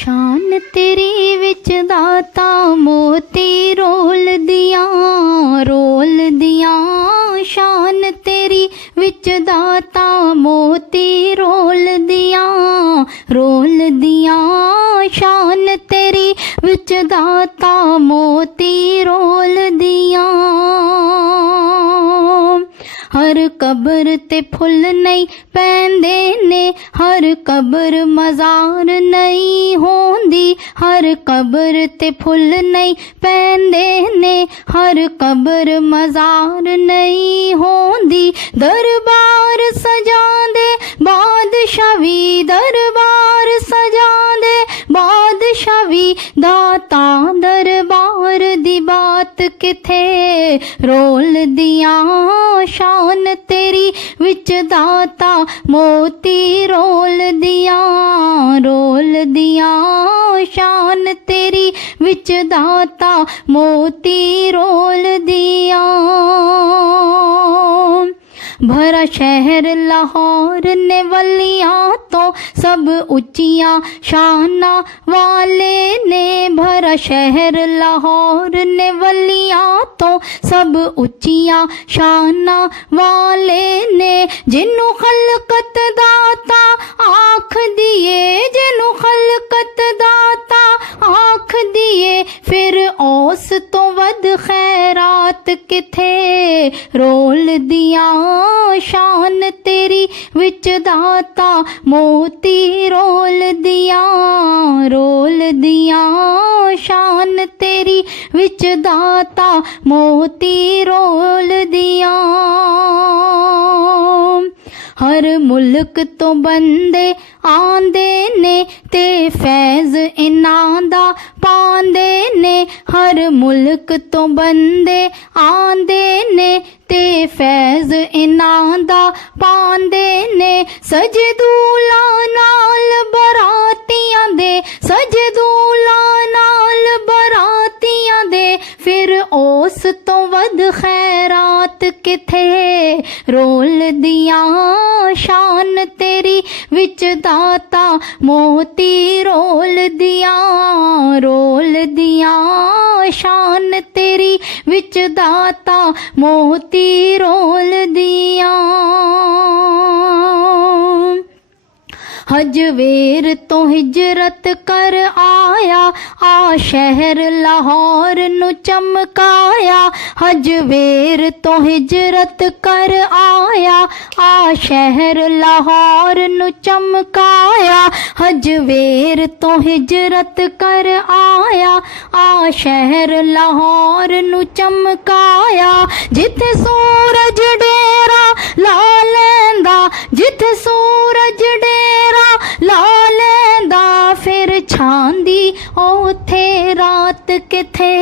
शान तेरी विच दाता मोती रोल दियां शान तेरी विच दाता मोती रोल दियां शान तेरी विच दाता मोती रोल दियां हर कबर ते फुल नहीं पैंदे ने हर कबर मज़ार नहीं होंदी हर कबर ते फुल नहीं पैंदे ने हर कबर मज़ार नहीं होंदी दरबार सजांदे बादशाही दरबार सजांदे बादशाही दाता दरबार दी बात किथे रोल दियां शान तेरी विच दाता मोती रोल दियां शान तेरी विच दाता मोती रोल दियां भरा शहर लाहौर ने वलियां तो सब उच्चियां शाना वाले ने भरा शहर लाहौर ने वलियां तो सब उच्चियां शाना वाले ने जिन्नू खलकत दाता आख दिए जिन्नू खलकत दाता आख दिए फिर औस तो वध खैरात किथे रोल दियां शान तेरी विच दाता मोती रोल दियां शान तेरी विच दाता मोती रोल दियां हर मुल्क तो बंदे आंदे ने ते फैज़ इन्हां दा पांदे ने हर मुल्क तो बंदे आंदे ने ते फैज़ इन्हां दा पांदे ने सजदूला नाल बरातियां दे सजदूला नाल बरातियां दे फिर उस तो वध खैरात किथे रोल दियां शान तेरी विच दाता मोती रोल दियां शान तेरी विच दाता मोती रोल दियां हजवेर तो हिजरत कर आया आ शहर लाहौर नु चमकाया हजवेर तो हिजरत कर आया आ शहर लाहौर नु चमकाया हजवेर तो हिजरत कर आया आ शहर लाहौर नु चमकाया जिथे सूरज डेरा ला लैंदा जिथे सूरज डेरा ला लैंदा फिर छांदी ओथे रात किथे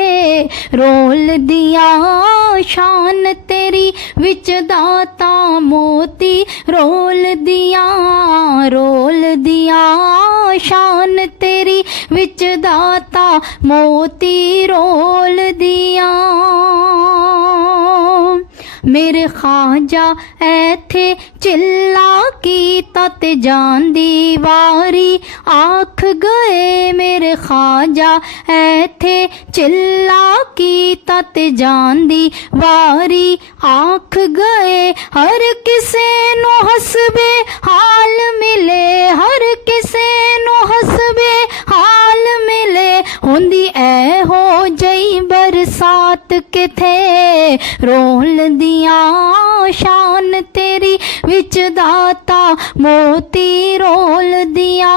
रोल दियां शान तेरी विच दाता मोती रोल दियां शान तेरी विच दाता मोती रोल दियां मेरे खाजा ऐथे चिल्ला की तत जांदी वारी आख गए मेरे खाजा ऐथे चिल्ला की तत जांदी वारी आख गए हर किसे नु हसबे हाल मिले हर किसे नु हसबे हाल मिले हुंदी ऐ हो जई बरसात किथे रोल दियां शान तेरी विच दाता मोती रोल दियां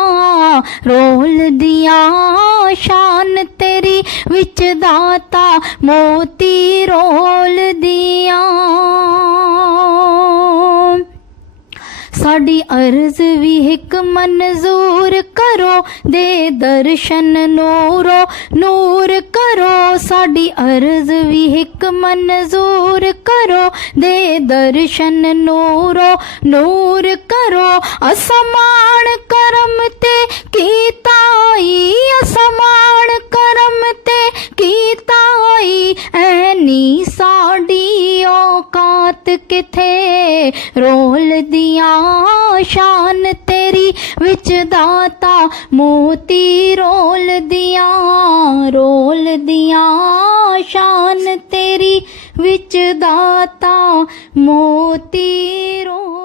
शान तेरी विच दाता मोती रोल दियां साडी अर्ज भी हिक मंजूर करो दे दर्शन नूरो नूर करो साडी अर्ज भी हिक मंजूर करो दे दर्शन नूरो नूर करो असमान करम ते कीताई असमान करम ते कीताई ऐनी साडी औकात किथे रोल दियां शान तेरी विच दाता ਮੋਤੀ ਰੋਲਦੀਆਂ ਸ਼ਾਨ ਤੇਰੀ ਵਿੱਚ ਦਾਤਾ ਮੋਤੀ ਰੋਲ